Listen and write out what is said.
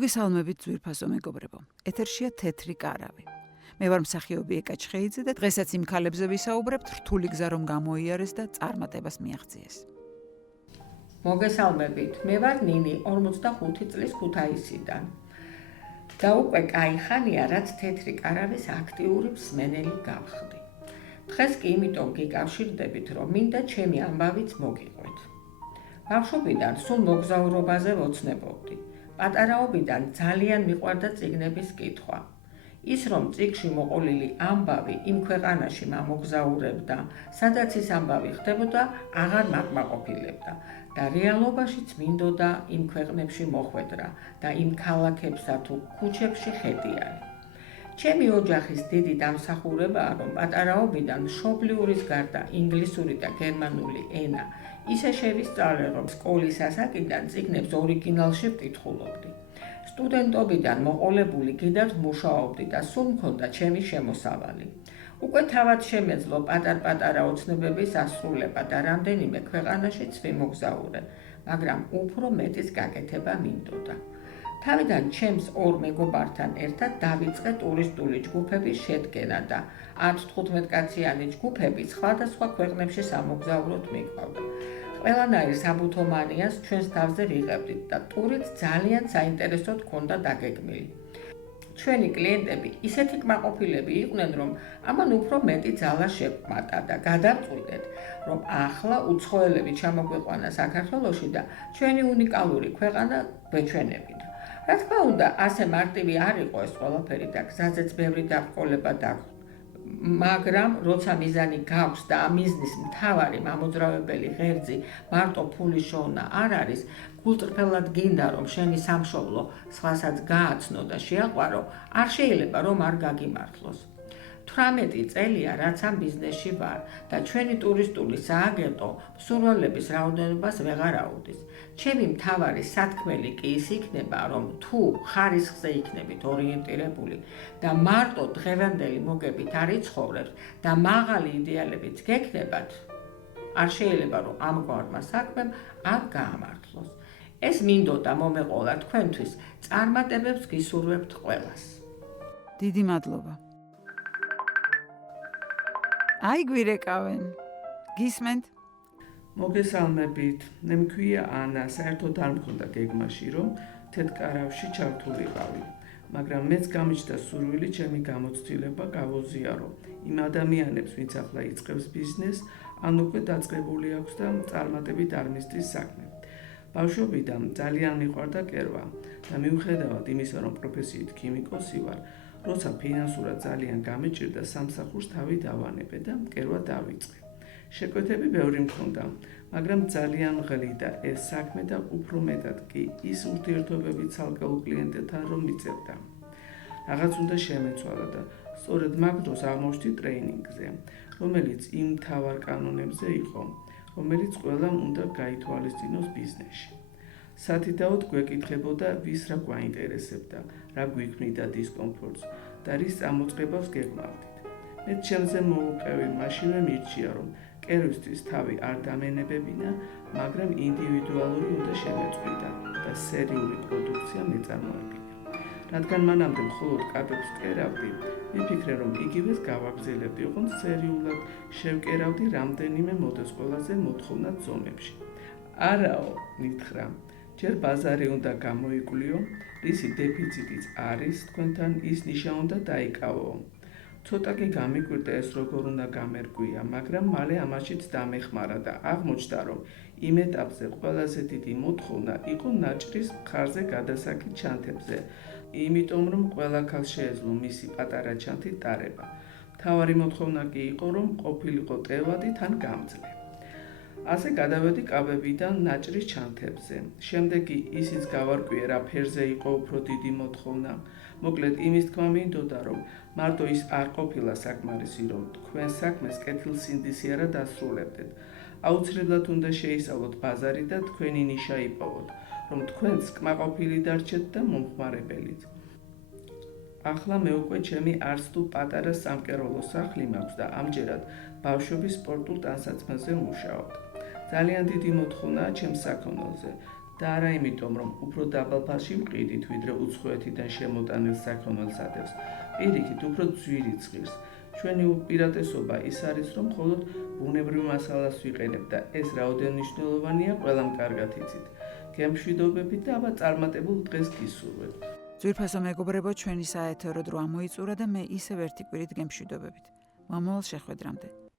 მოგესალმებით ძვირფასო მეგობრებო. ეთერშია თეთრი კარავი. მე ვარ მსახიობი ეკა ჩხეიძე და დღესაც იმ ქალებზე ვისაუბრებთ, რთული გზა რომ გამოიარეს და წარმატებას მიაღწიეს. მოგესალმებით. მე ვარ ნინი, 45 წლის ქუთაისიდან. და უკვე კაი ხანია, რაც თეთრი კარავის აქტიური მსმენელი გავხდი. დღეს კი იმიტომ გიკავშირდებით, რომ მინდა ჩემი ამბავიც მოგიყვეთ. ბავშვობიდან სულ მოგზაურობაზე ვოცნებობდი. პატარაობიდან ძალიან მიყვარდა წიგნების კითხვა. ის რომ წიგნში მოყოლილი ამბავი იმ ქვეყანაში მამოგზაურებდა, სადაც ის ამბავი ხდებოდა, აღარ მაკმაყოფილებდა და რეალობაშიც მინდოდა იმ ქვეყნებში მოხვედრა და იმ ქალაქებსა თუ ქუჩებში ხედიანი. ჩემი ოჯახის დიდი დამსახურებაა, რომ პატარაობიდან მშობლიურის გარდა ინგლისური და გერმანული ენა ისე შევისწავლე, რომ სკოლის ასაკიდან წიგნებს ორიგინალში ვკითხულობდი. სტუდენტობიდან მოყოლებული კიდევ მუშაობდი და სულ მქონდა ჩემი შემოსავალი. უკვე თავად შემეძლო პატარ-პატარა ოცნებების ასრულება და რამდენიმე ქვეყანაშიც ვიმოგზაურე, მაგრამ უფრო მეტის გაკეთება მინდოდა. თავიდან ჩემს ორ მეგობართან ერთად დავიწყე ტურისტული ჯგუფების შედგენა და 10-15 კაციანი ჯგუფები სხვადასხვა ქვეყნებში სამოგზაუროდ მიყვავდა. ყველანაირ საბუთო მანიას ჩვენს თავზე ვიღებდით და ტურით ძალიან საინტერესოდ ჰქონდა დაგეგმილი. ჩვენი კლიენტები ისეთი კმაყოფილები იყვნენ, რომ ამან უფრო მეტი ძალა შეგვმატა და გადავწყვიტეთ, რომ ახლა უცხოელები ჩამოგვიყვანა საქართველოში და ჩვენი უნიკალური ქვეყანა გვეჩვენებინა. რა თქმა უნდა, ასე მარტივი არ იყო ეს ყველაფერი და გზაზეც ბევრი დაბრკოლება დაგვდა. მაგრამ როცა მიზანი გაქვს და ამ მიზნის მთავარი მამოძრავებელი ღერძი მარტო ფულის შოვნა არ არის, გულწრფელად გინდა რომ შენი სამშობლო სხვასაც გააცნო და შეაყვარო, არ შეიძლება რომ არ გაგიმართლოს. 18 წელია რაც ამ ბიზნესში ვარ და ჩვენი ტურისტული სააგენტო მსურველების რაოდენობას ვეღარ აუდის. ჩემი მთავარი სათქმელი კი ის იქნება, რომ თუ ხარისხზე იქნებით ორიენტირებული და მარტო დღევანდელი მოგებით არ იცხოვრებთ და მაღალი იდეალებიც გექნებათ, არ შეიძლება რომ ამგვარმა საქმემ არ გაამართლოს. ეს მინდოდა მომეყოლა თქვენთვის, წარმატებებს გისურვებთ ყველას. დიდი მადლობა. აი გვირეკავენ. გისმენთ? მოგესალმებით. მე მქვია ანა, საერთოდ არ მქონდა გეგმაში, რომ თეთკარავში ჩართულიყავი. მაგრამ მეც გამიჩნდა სურვილი ჩემი გამოცდილება გავოზიარო იმ ადამიანებს, ვინც ახლა იწყებს ბიზნესს, ან უკვე დაწყებული აქვს და წარმატებით არ მისდის საქმე. ბავშვობიდან ძალიან მიყვარდა კერვა და მიუხედავად იმისა, რომ პროფესიით ქიმიკოსი ვარ, როცა ფინანსურად ძალიან გამეჭირდა, სამსახურს თავი დავანებე და კერვა დავიწყე. შეკვეთები ბევრი მქონდა, მაგრამ ძალიან მღლიდა ეს საქმე და უფრო მეტად კი ის ურთიერთობები ცალკეულ კლიენტებთან რომ მიწევდა. რაღაც უნდა შემეცვალა და სწორედ მაგ დროს აღმოჩნდი ტრეინინგზე, რომელიც იმ მთავარ კანონებზე იყო, რომელიც ყველამ უნდა გაითვალისწინოს ბიზნესში. სათითაოდ გვეკითხებოდა, ვის რა გვაინტერესებდა, რა გვიქმნიდა დისკომფორტს და რის წამოწყებას გეგმავდით. მე ჩემზე მოუყევი მაშინვე მირჩია, რომ კერვისთვის თავი არ დამენებებინა, მაგრამ ინდივიდუალური უნდა შემეწყვიტა და სერიული პროდუქცია მეწარმოებინა. რადგან მანამდე მხოლოდ კადრებს ვკერავდი, მიფიქრე, რომ იგივეს გავაგრძელებდი, ოღონდ სერიულად შევკერავდი რამდენიმე მოდელს ყველაზე მოთხოვნად ზომებში. არაო, მითხრა, ჯერ ბაზარი უნდა გამოიკვლიო, რისი დეფიციტიც არის, თქვენთან ის ნიშა უნდა დაიკავო. ცოტა კი გამიკვირდა ეს როგორ უნდა გამერკვია, მაგრამ მალე ამაშიც დამეხმარა და აღმოჩნდა, რომ იმ ეტაპზე ყველაზე დიდი მოთხოვნა იყო ნაჭრის მხარზე გადასაკით ჩანთებზე, იმიტომ რომ ყველა ქალს შეეძლო მისი პატარა ჩანთით ტარება. მთავარი მოთხოვნა კი იყო, რომ ყოფილიყო ტევადი თან გამძლე. ასე გადავედი კაბებიდან ნაჭრის ჩანთებზე. შემდეგ კი ისიც გავარკვიე, რა ფერზე იყო უფრო დიდი მოთხოვნა. მოკლედ იმის თქმა მინდოდა, რომ მარტო ის არ ყოფილა საკმარისი, რომ თქვენ საქმეს კეთილსინდისიერად დასრულებდეთ. აუცილებლად უნდა შეისწავლოთ ბაზარი და თქვენი ნიშა იპოვოთ, რომ თქვენც კმაყოფილი დარჩეთ და მომხმარებელიც. ახლა მე უკვე ჩემი არც თუ პატარა სამკერვალო სახლი მაქვს და ამჯერად ბავშვების სპორტულ ტანსაცმელზე ვმუშაობ. ძალიან დიდი მოთხოვნაა ჩემს საქონელზე და არა იმიტომ, რომ უფრო დაბალ ფასში მყიდით, ვიდრე უცხოეთიდან შემოტანილ საქონელს ადევს. პირიქით, უფრო ძვირი ცხირს. ჩვენი უპირატესობა ის არის, რომ მხოლოდ ბუნებრივ მასალას ვიყენებ და ეს რაოდენ მნიშვნელოვანია, ყველამ კარგად იცით. გემშვიდობებით და აბა წარმატებულ დღეს გისურვებთ. ძვირფასო მეგობრებო, ჩვენი საეთერო დრო ამოიწურა და მე ისევ ერთი კვირით გემშვიდობებით. მომავალ შეხვედრამდე.